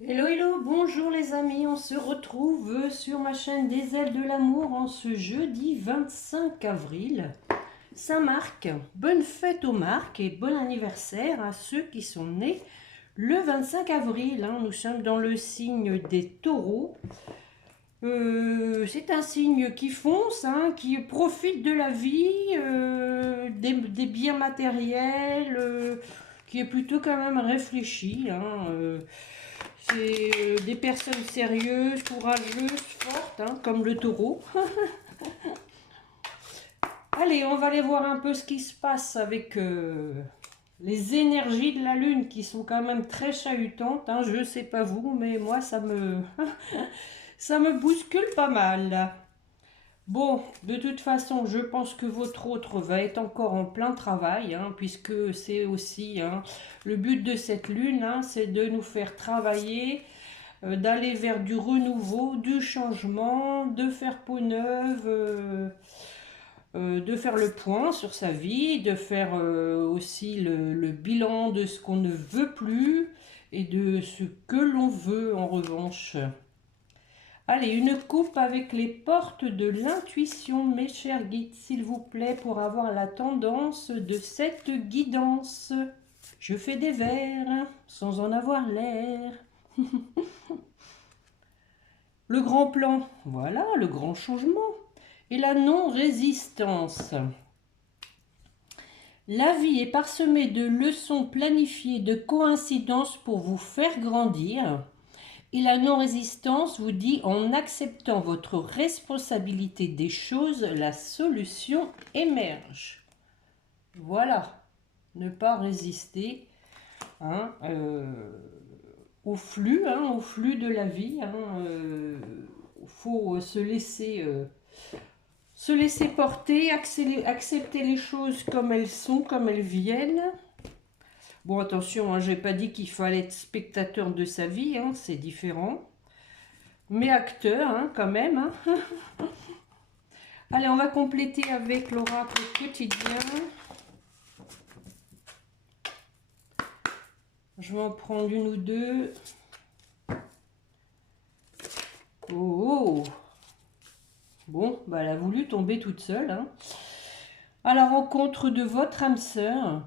Hello, hello, bonjour les amis, on se retrouve sur ma chaîne des ailes de l'amour en ce jeudi 25 avril. Saint-Marc, bonne fête aux Marc et bon anniversaire à ceux qui sont nés le 25 avril. Nous sommes dans le signe des taureaux. C'est un signe qui fonce, qui profite de la vie, des biens matériels, qui est plutôt quand même réfléchi. C'est des personnes sérieuses, courageuses, fortes, comme le taureau. Allez, on va aller voir un peu ce qui se passe avec les énergies de la Lune qui sont quand même très chahutantes. Je ne sais pas vous, mais moi ça me bouscule pas mal. Bon, de toute façon, je pense que votre autre va être encore en plein travail, puisque c'est aussi le but de cette lune, c'est de nous faire travailler, d'aller vers du renouveau, du changement, de faire peau neuve, de faire le point sur sa vie, de faire aussi le bilan de ce qu'on ne veut plus et de ce que l'on veut en revanche. Allez, une coupe avec les portes de l'intuition, mes chers guides, s'il vous plaît, pour avoir la tendance de cette guidance. Je fais des vers sans en avoir l'air. Le grand plan, voilà, le grand changement. Et la non-résistance. La vie est parsemée de leçons planifiées, de coïncidences pour vous faire grandir. Et la non-résistance vous dit, en acceptant votre responsabilité des choses, la solution émerge. Voilà, ne pas résister au flux de la vie. Il faut se laisser porter, accepter les choses comme elles sont, comme elles viennent. Bon, attention, je n'ai pas dit qu'il fallait être spectateur de sa vie, c'est différent. Mais acteur, quand même. Allez, on va compléter avec l'oracle quotidien. Je vais en prendre une ou deux. Oh, oh. Bon, elle a voulu tomber toute seule. À la rencontre de votre âme sœur,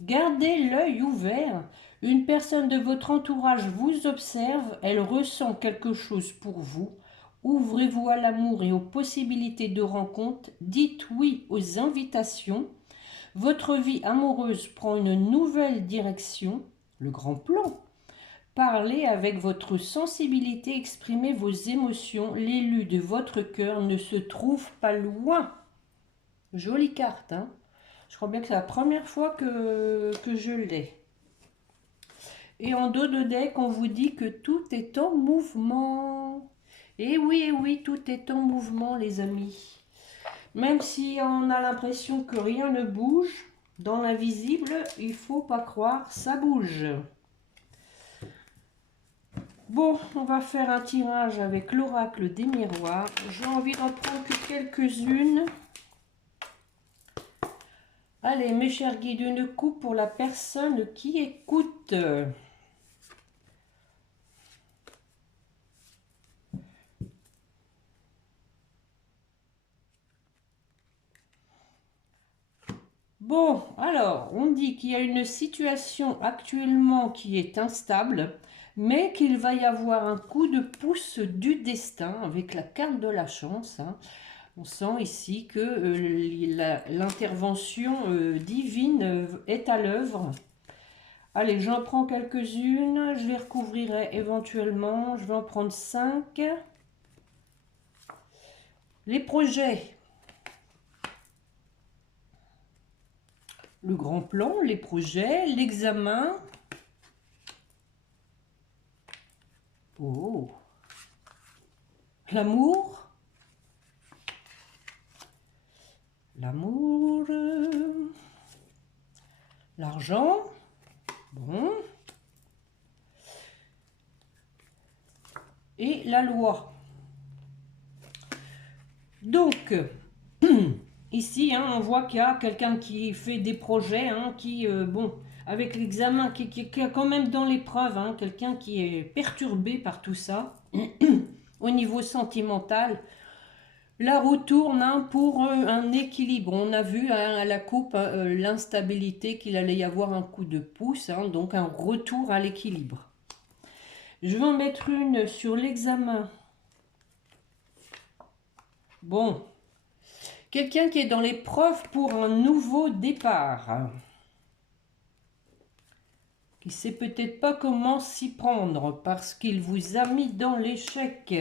gardez l'œil ouvert. Une personne de votre entourage vous observe, elle ressent quelque chose pour vous. Ouvrez-vous à l'amour et aux possibilités de rencontre. Dites oui aux invitations. Votre vie amoureuse prend une nouvelle direction. Le grand plan. Parlez avec votre sensibilité, exprimez vos émotions. L'élu de votre cœur ne se trouve pas loin. Jolie carte, Je crois bien que c'est la première fois que je l'ai. Et en dos de deck, on vous dit que tout est en mouvement. Et oui, tout est en mouvement, les amis. Même si on a l'impression que rien ne bouge, dans l'invisible, il ne faut pas croire, ça bouge. Bon, on va faire un tirage avec l'oracle des miroirs. J'ai envie d'en prendre que quelques-unes. Allez, mes chers guides, une coupe pour la personne qui écoute. Bon, alors, on dit qu'il y a une situation actuellement qui est instable, mais qu'il va y avoir un coup de pouce du destin avec la carte de la chance. On sent ici que l'intervention divine est à l'œuvre. Allez, j'en prends quelques-unes, je les recouvrirai éventuellement. Je vais en prendre 5. Les projets. Le grand plan, les projets, l'examen. Oh. L'amour. L'amour. L'argent. Bon. Et la loi. Donc, ici, on voit qu'il y a quelqu'un qui fait des projets, qui, bon, avec l'examen, qui est quand même dans l'épreuve, hein, quelqu'un qui est perturbé par tout ça, au niveau sentimental. La roue tourne, hein, pour un équilibre. On a vu, hein, à la coupe, l'instabilité, qu'il allait y avoir un coup de pouce, hein, donc un retour à l'équilibre. Je vais en mettre une sur l'examen. Bon, quelqu'un qui est dans l'épreuve pour un nouveau départ, qui ne sait peut-être pas comment s'y prendre parce qu'il vous a mis dans l'échec.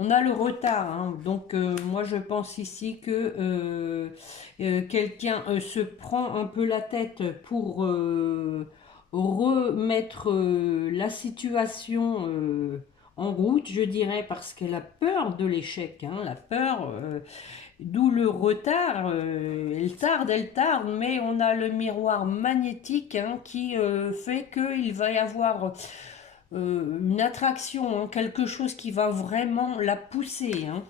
On a le retard, hein. Donc moi je pense ici que quelqu'un se prend un peu la tête pour remettre la situation en route, je dirais, parce qu'elle a peur de l'échec, hein, la peur, d'où le retard. Elle tarde, mais on a le miroir magnétique, hein, qui fait qu'il va y avoir une attraction, hein, quelque chose qui va vraiment la pousser, hein.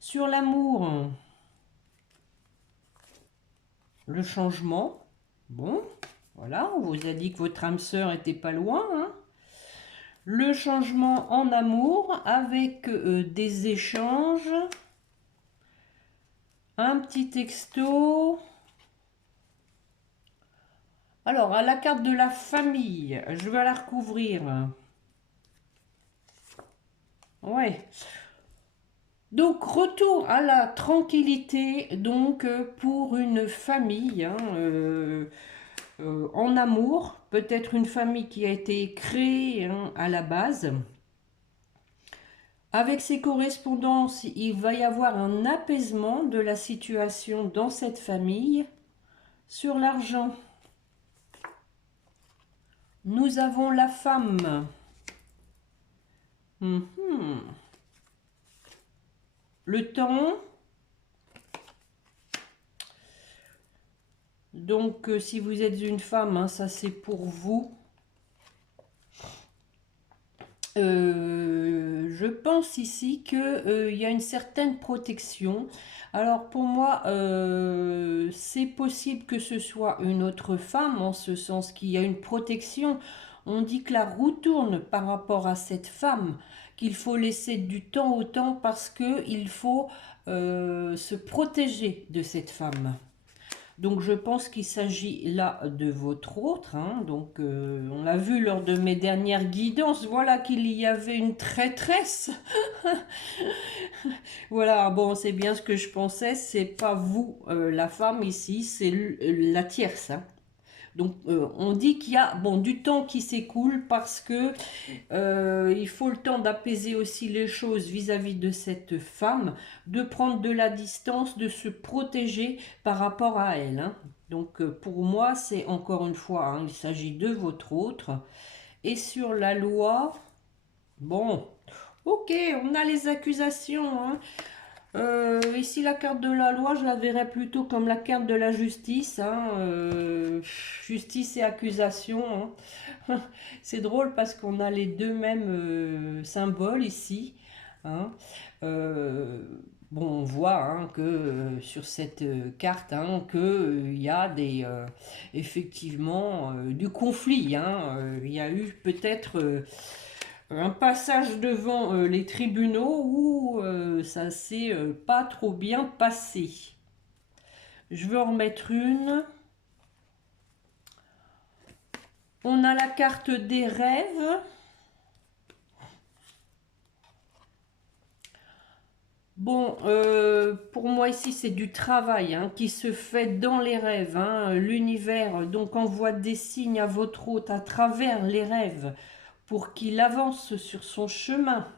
Sur l'amour, le changement. Bon, voilà, on vous a dit que votre âme sœur était pas loin, hein. Le changement en amour avec des échanges, un petit texto. Alors, à la carte de la famille, je vais la recouvrir. Ouais. Donc, retour à la tranquillité, donc, pour une famille, hein, en amour, peut-être une famille qui a été créée, hein, à la base. Avec ces correspondances, il va y avoir un apaisement de la situation dans cette famille. Sur l'argent, nous avons la femme. Le temps. Donc, si vous êtes une femme, hein, ça c'est pour vous. Je pense ici qu'il y a une certaine protection. Alors pour moi, c'est possible que ce soit une autre femme, en ce sens qu'il y a une protection. On dit que la roue tourne par rapport à cette femme, qu'il faut laisser du temps au temps parce qu'il faut se protéger de cette femme. Donc je pense qu'il s'agit là de votre autre, hein. Donc on l'a vu lors de mes dernières guidances, voilà qu'il y avait une traîtresse. Voilà, bon, c'est bien ce que je pensais, c'est pas vous, la femme ici, c'est la tierce, hein. Donc on dit qu'il y a, bon, du temps qui s'écoule parce que il faut le temps d'apaiser aussi les choses vis-à-vis de cette femme, de prendre de la distance, de se protéger par rapport à elle, hein. Donc pour moi, c'est encore une fois, hein, il s'agit de votre autre. Et sur la loi, bon, ok, on a les accusations, hein. Ici, la carte de la loi, je la verrais plutôt comme la carte de la justice, hein. Justice et accusation, hein. C'est drôle parce qu'on a les deux mêmes symboles ici, hein. Euh, bon, on voit, hein, que sur cette carte, hein, que il y a des effectivement du conflit, hein. Il y a eu peut-être un passage devant les tribunaux où ça s'est pas trop bien passé. Je vais en remettre une. On a la carte des rêves. Bon, pour moi ici c'est du travail, hein, qui se fait dans les rêves, hein. L'univers donc envoie des signes à votre hôte à travers les rêves pour qu'il avance sur son chemin.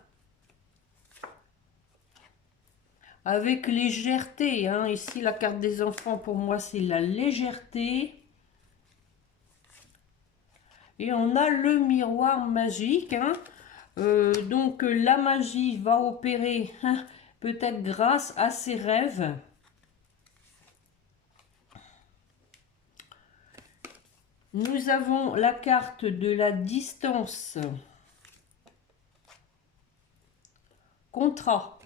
Avec légèreté, hein. Ici la carte des enfants pour moi c'est la légèreté. Et on a le miroir magique, hein. Donc la magie va opérer, hein, peut-être grâce à ses rêves. Nous avons la carte de la distance. Contrat.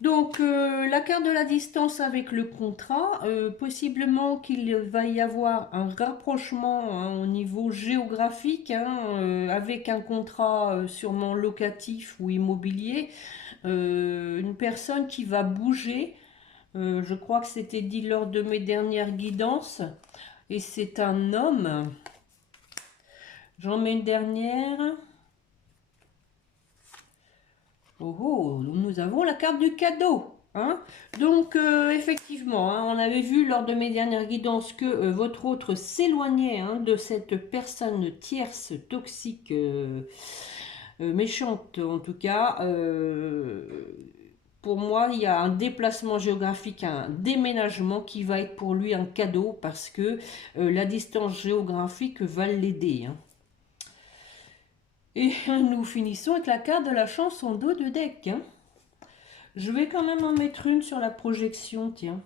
Donc, la carte de la distance avec le contrat, possiblement qu'il va y avoir un rapprochement hein, au niveau géographique, hein, avec un contrat sûrement locatif ou immobilier, une personne qui va bouger, je crois que c'était dit lors de mes dernières guidances, et c'est un homme. J'en mets une dernière. Oh, oh, nous avons la carte du cadeau. Hein. Donc, effectivement, hein, on avait vu lors de mes dernières guidances que votre autre s'éloignait hein, de cette personne tierce, toxique, méchante en tout cas. Pour moi, il y a un déplacement géographique, un déménagement qui va être pour lui un cadeau parce que la distance géographique va l'aider. Hein. Et nous finissons avec la carte de la chance en dos de deck. Hein. Je vais quand même en mettre une sur la projection, tiens.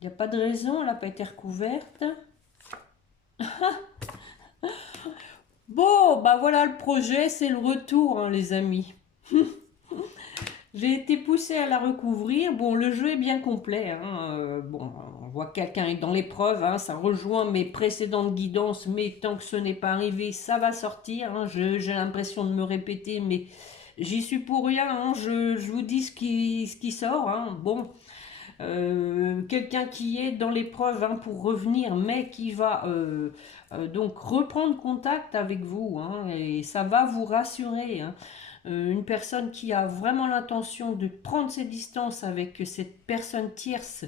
Il n'y a pas de raison, elle n'a pas été recouverte. Bon, bah voilà le projet, c'est le retour, hein, les amis. J'ai été poussée à la recouvrir. Bon, le jeu est bien complet. Hein. Bon, on voit que quelqu'un est dans l'épreuve. Hein. Ça rejoint mes précédentes guidances, mais tant que ce n'est pas arrivé, ça va sortir. Hein. J'ai l'impression de me répéter, mais j'y suis pour rien. Hein. Je vous dis ce qui sort. Hein. Bon, quelqu'un qui est dans l'épreuve hein, pour revenir, mais qui va donc reprendre contact avec vous. Hein. Et ça va vous rassurer. Hein. Une personne qui a vraiment l'intention de prendre ses distances avec cette personne tierce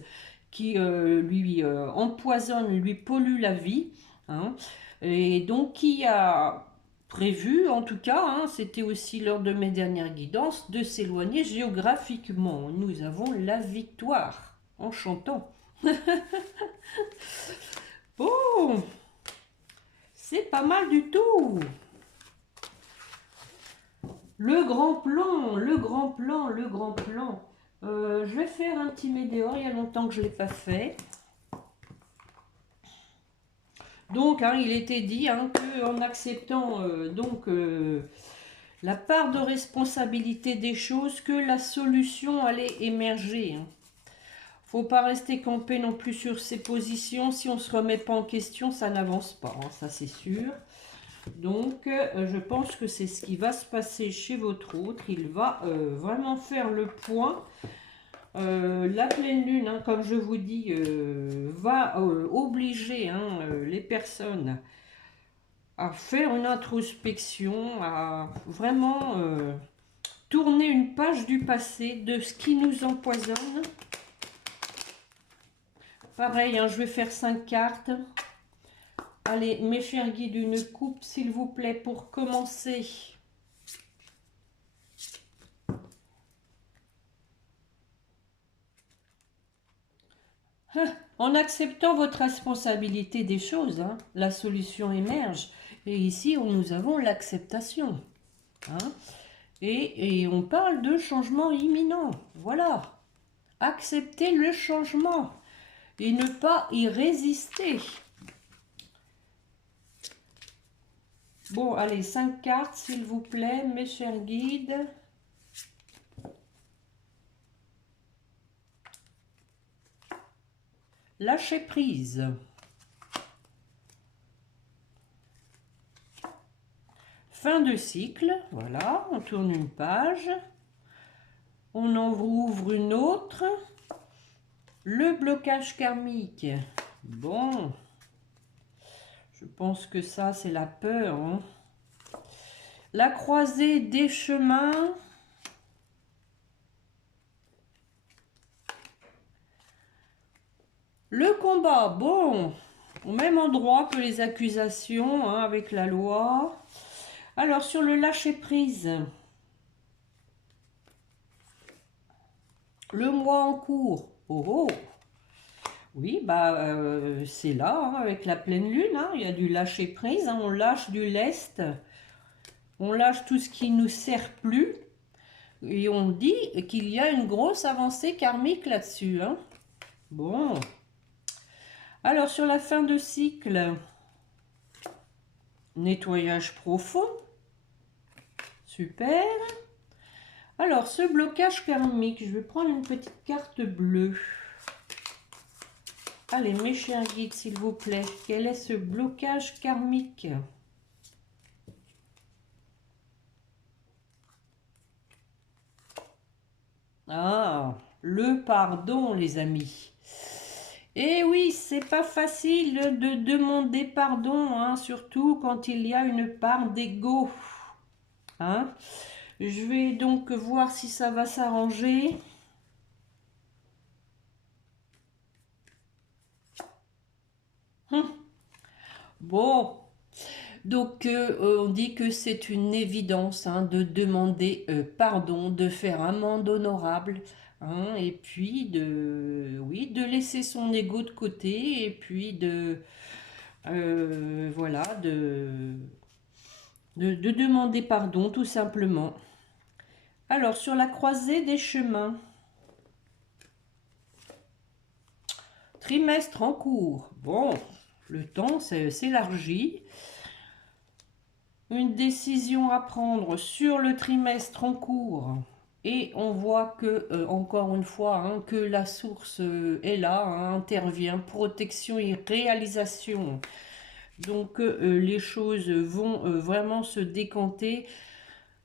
qui lui empoisonne, lui pollue la vie, hein, et donc qui a prévu, en tout cas, hein, c'était aussi lors de mes dernières guidances, de s'éloigner géographiquement. Nous avons la victoire en chantant. Bon, c'est pas mal du tout. Le grand plan, le grand plan, le grand plan. Je vais faire un petit météore, il y a longtemps que je ne l'ai pas fait. Donc, hein, il était dit hein, qu'en acceptant la part de responsabilité des choses, que la solution allait émerger. Hein. Faut pas rester campé non plus sur ses positions. Si on ne se remet pas en question, ça n'avance pas, hein, ça c'est sûr. Donc, je pense que c'est ce qui va se passer chez votre autre. Il va vraiment faire le point. La pleine lune, hein, comme je vous dis, va obliger hein, les personnes à faire une introspection, à vraiment tourner une page du passé, de ce qui nous empoisonne. Pareil, hein, je vais faire 5 cartes. Allez, mes chers guides, une coupe, s'il vous plaît, pour commencer. En acceptant votre responsabilité des choses, hein, la solution émerge. Et ici, nous avons l'acceptation. Hein, et on parle de changement imminent. Voilà. Accepter le changement et ne pas y résister. Bon, allez, 5 cartes, s'il vous plaît, mes chers guides. Lâcher prise. Fin de cycle, voilà, on tourne une page. On en ouvre une autre. Le blocage karmique. Bon, je pense que ça, c'est la peur. Hein. La croisée des chemins. Le combat, bon, au même endroit que les accusations hein, avec la loi. Alors, sur le lâcher-prise, le mois en cours. Oh, oh. Oui, bah, c'est là, hein, avec la pleine lune, hein, il y a du lâcher-prise, hein, on lâche du lest, on lâche tout ce qui ne nous sert plus, et on dit qu'il y a une grosse avancée karmique là-dessus. Hein. Bon. Alors, sur la fin de cycle, nettoyage profond. Super. Alors, ce blocage karmique, je vais prendre une petite carte bleue. Allez, mes chers guides, s'il vous plaît, quel est ce blocage karmique? Ah, le pardon, les amis. Et oui, c'est pas facile de demander pardon, hein, surtout quand il y a une part d'ego. Hein? Je vais donc voir si ça va s'arranger. Bon, donc on dit que c'est une évidence, hein, de demander pardon, de faire amende honorable, hein, et puis oui, de laisser son ego de côté, et puis voilà, de demander pardon tout simplement. Alors, sur la croisée des chemins, trimestre en cours. Bon, le temps s'élargit. Une décision à prendre sur le trimestre en cours. Et on voit que, encore une fois, hein, que la source est là, hein, intervient, protection et réalisation. Donc les choses vont vraiment se décanter.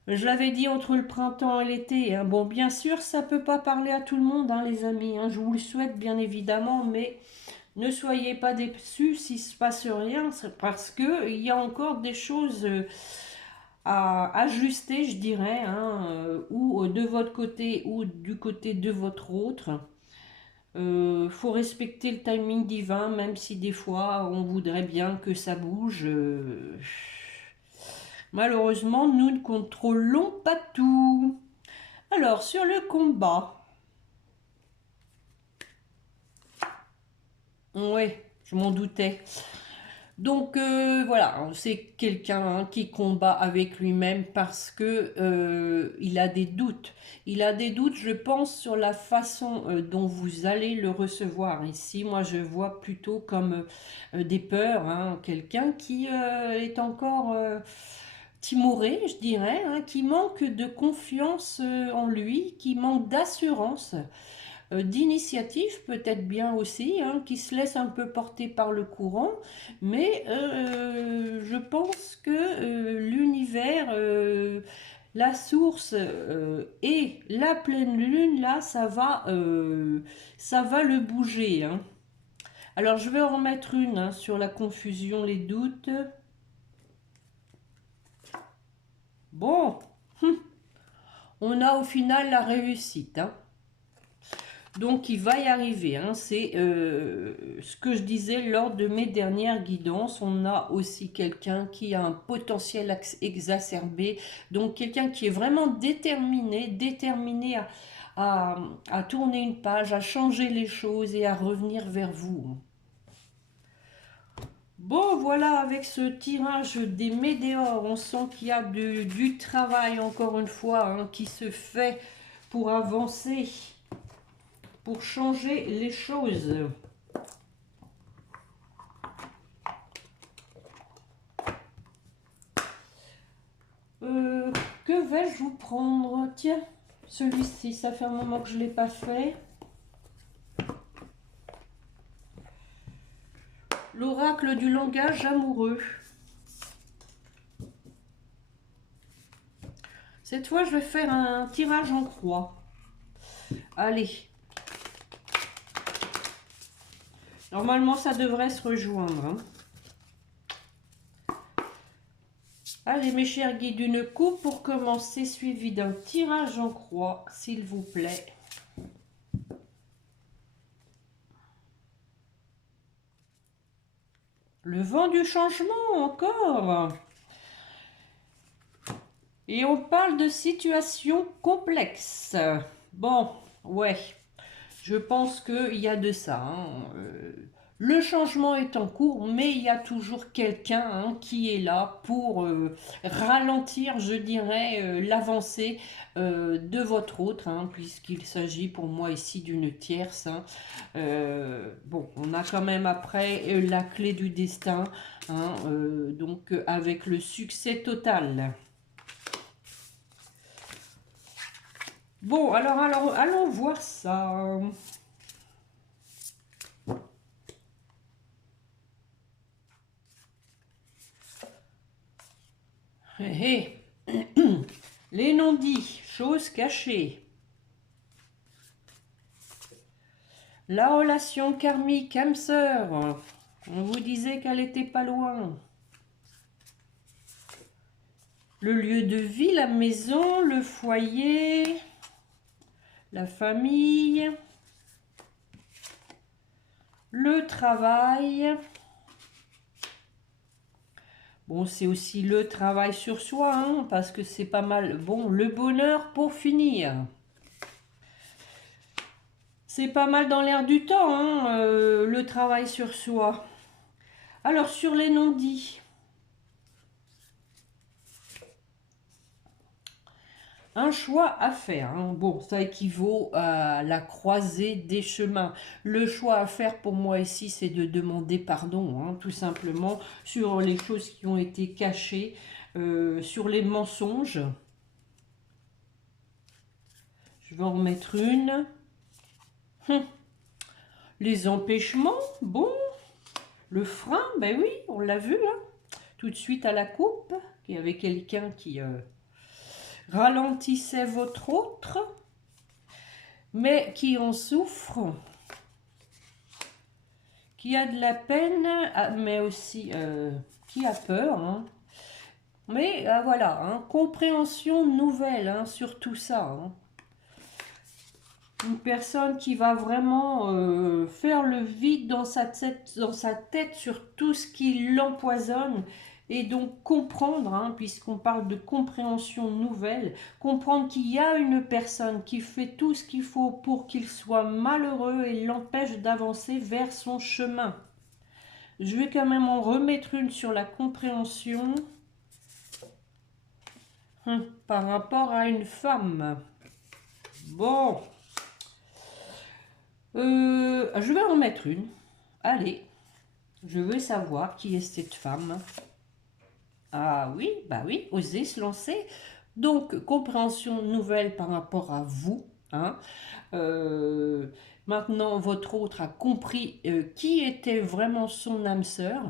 Je l'avais dit, entre le printemps et l'été, hein. Bon, bien sûr, ça ne peut pas parler à tout le monde, hein, les amis, hein. Je vous le souhaite, bien évidemment, mais ne soyez pas déçus s'il ne se passe rien, parce qu'il y a encore des choses à ajuster, je dirais, hein, ou de votre côté ou du côté de votre autre. Faut respecter le timing divin, même si des fois on voudrait bien que ça bouge. Malheureusement, nous ne contrôlons pas tout. Alors, sur le combat, oui, je m'en doutais. Donc voilà, c'est quelqu'un, hein, qui combat avec lui-même parce que il a des doutes. Il a des doutes, je pense, sur la façon dont vous allez le recevoir. Ici, moi, je vois plutôt comme des peurs, hein, quelqu'un qui est encore timoré, je dirais, hein, qui manque de confiance en lui, qui manque d'assurance, d'initiative peut-être bien aussi, hein, qui se laisse un peu porter par le courant, mais je pense que l'univers, la source et la pleine lune, là, ça va le bouger, hein. Alors je vais en remettre une, hein, sur la confusion, les doutes. Bon, on a au final la réussite, hein. Donc il va y arriver, hein. C'est ce que je disais lors de mes dernières guidances. On a aussi quelqu'un qui a un potentiel exacerbé, donc quelqu'un qui est vraiment déterminé à tourner une page, à changer les choses et à revenir vers vous. Bon, voilà, avec ce tirage des météores, on sent qu'il y a du travail, encore une fois, hein, qui se fait pour avancer, pour changer les choses. Que vais-je vous prendre? Tiens, celui-ci, ça fait un moment que je ne l'ai pas fait. L'oracle du langage amoureux. Cette fois, je vais faire un tirage en croix. Allez. Normalement, ça devrait se rejoindre, hein. Allez, mes chers guides, une coupe pour commencer, suivi d'un tirage en croix, s'il vous plaît. Le vent du changement, encore. Et on parle de situation complexe. Bon, ouais, je pense qu'il y a de ça, hein. Le changement est en cours, mais il y a toujours quelqu'un, hein, qui est là pour ralentir, je dirais, l'avancée de votre autre, hein, puisqu'il s'agit pour moi ici d'une tierce, hein. Bon, on a quand même après la clé du destin, hein, donc avec le succès total. Bon, alors allons voir ça. Hé, hé. Les non-dits, choses cachées. La relation karmique âme-sœur. On vous disait qu'elle était pas loin. Le lieu de vie, la maison, le foyer, la famille, le travail. Bon, c'est aussi le travail sur soi, hein, parce que c'est pas mal. Bon, le bonheur pour finir. C'est pas mal dans l'air du temps, hein, le travail sur soi. Alors, sur les non-dits. Un choix à faire, hein. Bon, ça équivaut à la croisée des chemins. Le choix à faire pour moi ici, c'est de demander pardon, hein, tout simplement, sur les choses qui ont été cachées, sur les mensonges. Je vais en remettre une. Les empêchements, bon. Le frein, ben oui, on l'a vu, hein. Tout de suite à la coupe. Il y avait quelqu'un qui ralentissait votre autre, mais qui en souffre, qui a de la peine, mais aussi qui a peur, hein. Mais voilà, hein, compréhension nouvelle, hein, sur tout ça, hein. Une personne qui va vraiment faire le vide dans sa tête sur tout ce qui l'empoisonne, et donc comprendre, hein, puisqu'on parle de compréhension nouvelle, comprendre qu'il y a une personne qui fait tout ce qu'il faut pour qu'il soit malheureux et l'empêche d'avancer vers son chemin. Je vais quand même en remettre une sur la compréhension par rapport à une femme. Bon. Je vais en mettre une. Allez, je veux savoir qui est cette femme. Ah oui, bah oui, oser se lancer. Donc, compréhension nouvelle par rapport à vous, hein. Maintenant, votre autre a compris qui était vraiment son âme sœur.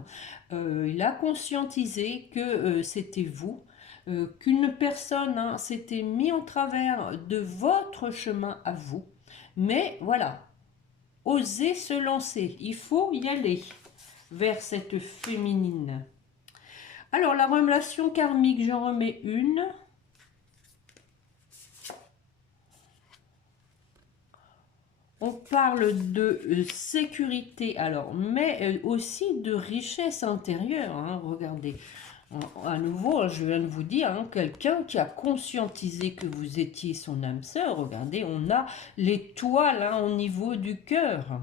Il a conscientisé que c'était vous, qu'une personne, hein, s'était mis en travers de votre chemin à vous. Mais voilà, oser se lancer, il faut y aller vers cette féminine. Alors, la relation karmique, j'en remets une. On parle de sécurité, alors, mais aussi de richesse intérieure, hein, regardez. À nouveau, je viens de vous dire, hein, quelqu'un qui a conscientisé que vous étiez son âme sœur. Regardez, on a l'étoile, hein, au niveau du cœur.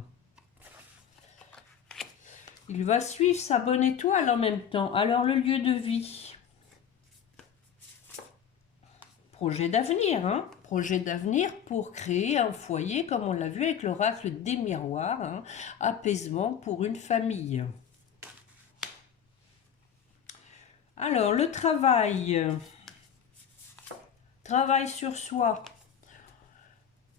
Il va suivre sa bonne étoile en même temps. Alors, le lieu de vie. Projet d'avenir, hein. Projet d'avenir pour créer un foyer, comme on l'a vu avec l'oracle des miroirs, hein. Apaisement pour une famille. Alors, le travail. Travail sur soi.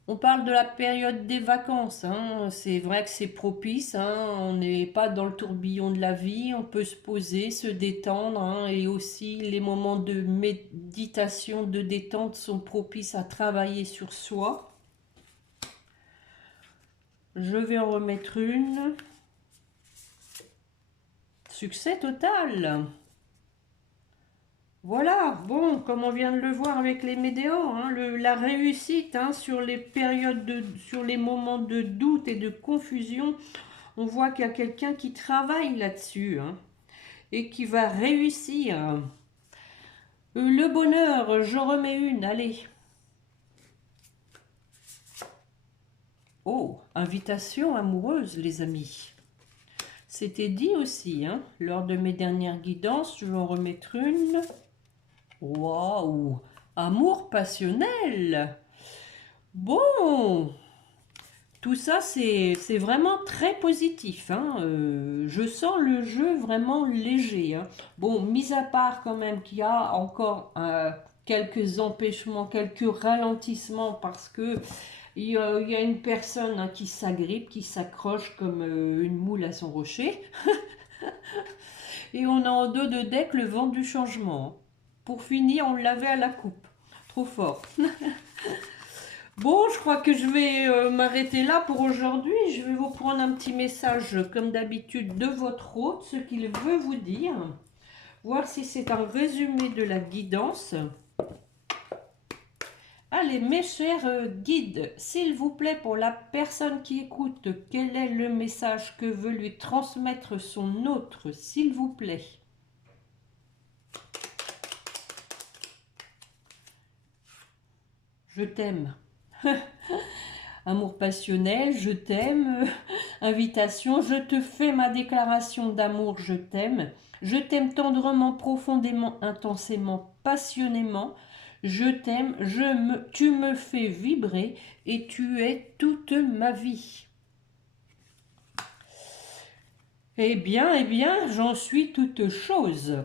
On parle de la période des vacances, hein. C'est vrai que c'est propice, hein. On n'est pas dans le tourbillon de la vie, on peut se poser, se détendre, hein. Et aussi les moments de méditation, de détente sont propices à travailler sur soi. Je vais en remettre une. Succès total. Voilà, bon, comme on vient de le voir avec les météos, hein, la réussite, hein, sur les périodes sur les moments de doute et de confusion, on voit qu'il y a quelqu'un qui travaille là-dessus, hein, et qui va réussir. Le bonheur, j'en remets une, allez. Oh, invitation amoureuse, les amis. C'était dit aussi, hein, lors de mes dernières guidances, je vais en remettre une. Waouh! Amour passionnel! Bon! Tout ça, c'est vraiment très positif, hein. Je sens le jeu vraiment léger, hein. Bon, mis à part quand même qu'il y a encore quelques empêchements, quelques ralentissements parce que il y a une personne hein, qui s'agrippe, qui s'accroche comme une moule à son rocher. Et on a en dos de deck le vent du changement. Pour finir, on l'avait à la coupe. Trop fort. Bon, je crois que je vais m'arrêter là pour aujourd'hui. Je vais vous prendre un petit message, comme d'habitude, de votre hôte, ce qu'il veut vous dire. Voir si c'est un résumé de la guidance. Allez, mes chers guides, s'il vous plaît, pour la personne qui écoute, quel est le message que veut lui transmettre son autre, s'il vous plaît? Je t'aime. Amour passionnel, je t'aime. Invitation, je te fais ma déclaration d'amour, je t'aime. Je t'aime tendrement, profondément, intensément, passionnément. Je t'aime, tu me fais vibrer et tu es toute ma vie. Eh bien, j'en suis toute chose.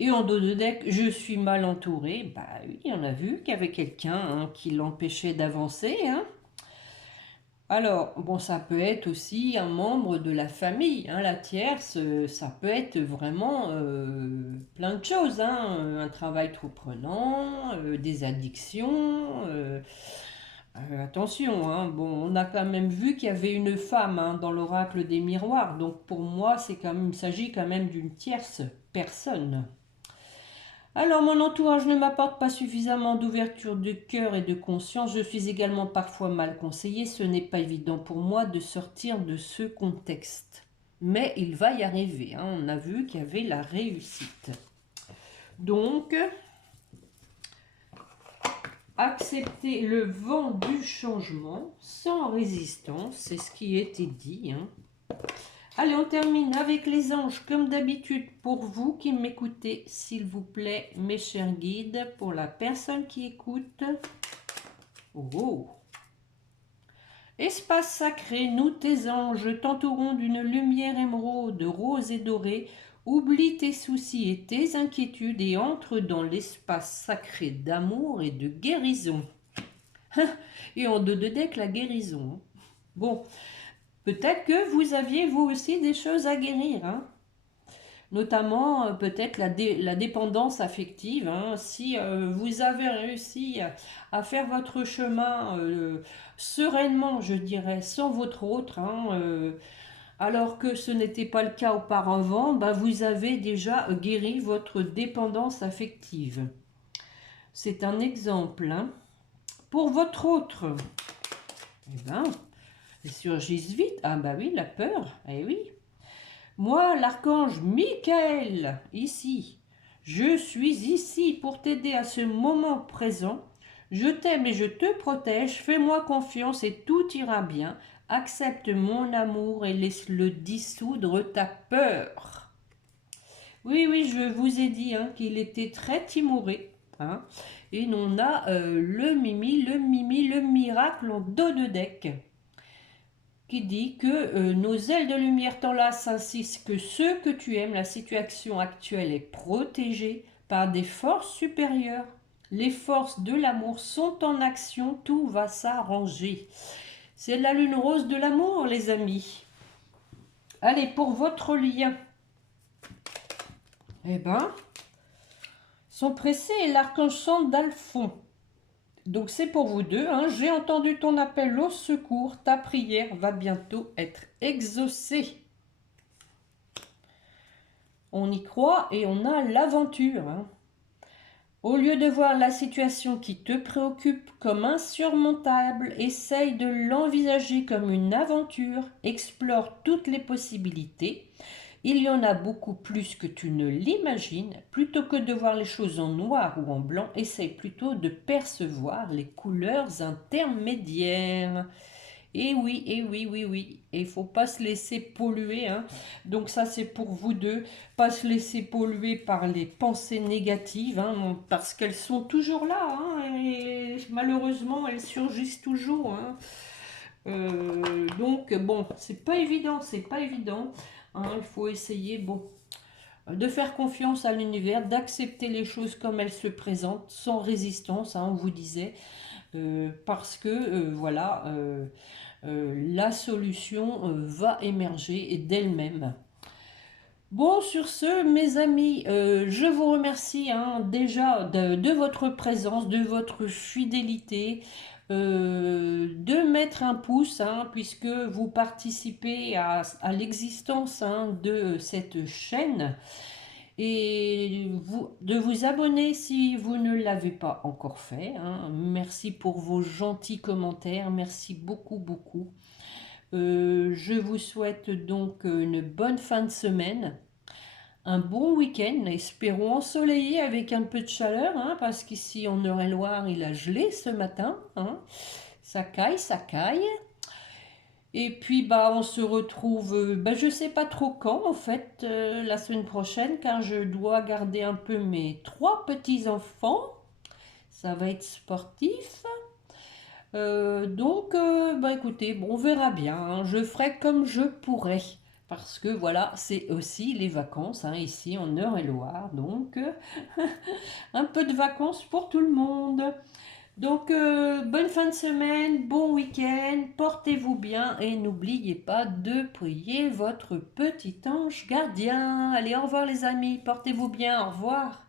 Et en dos de deck, je suis mal entourée. Bah oui, on a vu qu'il y avait quelqu'un hein, qui l'empêchait d'avancer. Hein. Alors, bon, ça peut être aussi un membre de la famille. Hein, la tierce, ça peut être vraiment plein de choses. Hein, un travail trop prenant, des addictions. Attention, hein, bon, on a quand même vu qu'il y avait une femme hein, dans l'oracle des miroirs. Donc pour moi, il s'agit quand même d'une tierce personne. Alors, mon entourage ne m'apporte pas suffisamment d'ouverture de cœur et de conscience. Je suis également parfois mal conseillée. Ce n'est pas évident pour moi de sortir de ce contexte. Mais il va y arriver. Hein. On a vu qu'il y avait la réussite. Donc, accepter le vent du changement sans résistance. C'est ce qui était dit. Hein. Allez, on termine avec les anges, comme d'habitude, pour vous qui m'écoutez, s'il vous plaît, mes chers guides, pour la personne qui écoute. Oh. Espace sacré, nous tes anges t'entourons d'une lumière émeraude, rose et dorée. Oublie tes soucis et tes inquiétudes et entre dans l'espace sacré d'amour et de guérison. Et en dos de deck, la guérison. Bon. Peut-être que vous aviez vous aussi des choses à guérir, hein. Notamment peut-être la dépendance affective. Hein. Si vous avez réussi à faire votre chemin sereinement, je dirais, sans votre autre, hein, alors que ce n'était pas le cas auparavant, bah, vous avez déjà guéri votre dépendance affective. C'est un exemple. Hein. Pour votre autre, eh ben, ils surgissent vite. Ah bah oui, la peur. Eh oui. Moi, l'archange Michael, ici. Je suis ici pour t'aider à ce moment présent. Je t'aime et je te protège. Fais-moi confiance et tout ira bien. Accepte mon amour et laisse-le dissoudre ta peur. Oui, oui, je vous ai dit hein, qu'il était très timoré. Hein, et on a le miracle en dos de deck qui dit que nos ailes de lumière t'enlacent ainsi que ceux que tu aimes, la situation actuelle est protégée par des forces supérieures. Les forces de l'amour sont en action, tout va s'arranger. C'est la lune rose de l'amour, les amis. Allez, pour votre lien. Eh ben, son pressé est l'archange Sandalphon. Donc c'est pour vous deux, hein. J'ai entendu ton appel au secours, ta prière va bientôt être exaucée. On y croit et on a l'aventure. Hein. Au lieu de voir la situation qui te préoccupe comme insurmontable, essaye de l'envisager comme une aventure, explore toutes les possibilités. Il y en a beaucoup plus que tu ne l'imagines. Plutôt que de voir les choses en noir ou en blanc, essaye plutôt de percevoir les couleurs intermédiaires. Et oui, et oui, oui, oui. Et il ne faut pas se laisser polluer. Hein. Donc ça, c'est pour vous deux. Pas se laisser polluer par les pensées négatives, hein, parce qu'elles sont toujours là. Hein, et malheureusement, elles surgissent toujours. Hein. Donc, bon, c'est pas évident, c'est pas évident. Hein, il faut essayer, bon, de faire confiance à l'univers, d'accepter les choses comme elles se présentent, sans résistance, hein, on vous disait, parce que voilà, la solution va émerger d'elle-même. Bon, sur ce, mes amis, je vous remercie hein, déjà de votre présence, de votre fidélité, de mettre un pouce, hein, puisque vous participez à l'existence hein, de cette chaîne, et de vous abonner si vous ne l'avez pas encore fait. Hein. Merci pour vos gentils commentaires, merci beaucoup, beaucoup. Je vous souhaite donc une bonne fin de semaine, un bon week-end, espérons ensoleillé avec un peu de chaleur, hein, parce qu'ici en Eure-et-Loir, il a gelé ce matin. Hein. Ça caille, ça caille. Et puis bah on se retrouve, bah, je sais pas trop quand en fait, la semaine prochaine, car je dois garder un peu mes 3 petits-enfants. Ça va être sportif. Bah écoutez, bon, on verra bien. Hein. Je ferai comme je pourrai. Parce que voilà, c'est aussi les vacances, hein, ici en Eure-et-Loir. Donc, un peu de vacances pour tout le monde. Donc, bonne fin de semaine, bon week-end, portez-vous bien et n'oubliez pas de prier votre petit ange gardien. Allez, au revoir les amis, portez-vous bien, au revoir.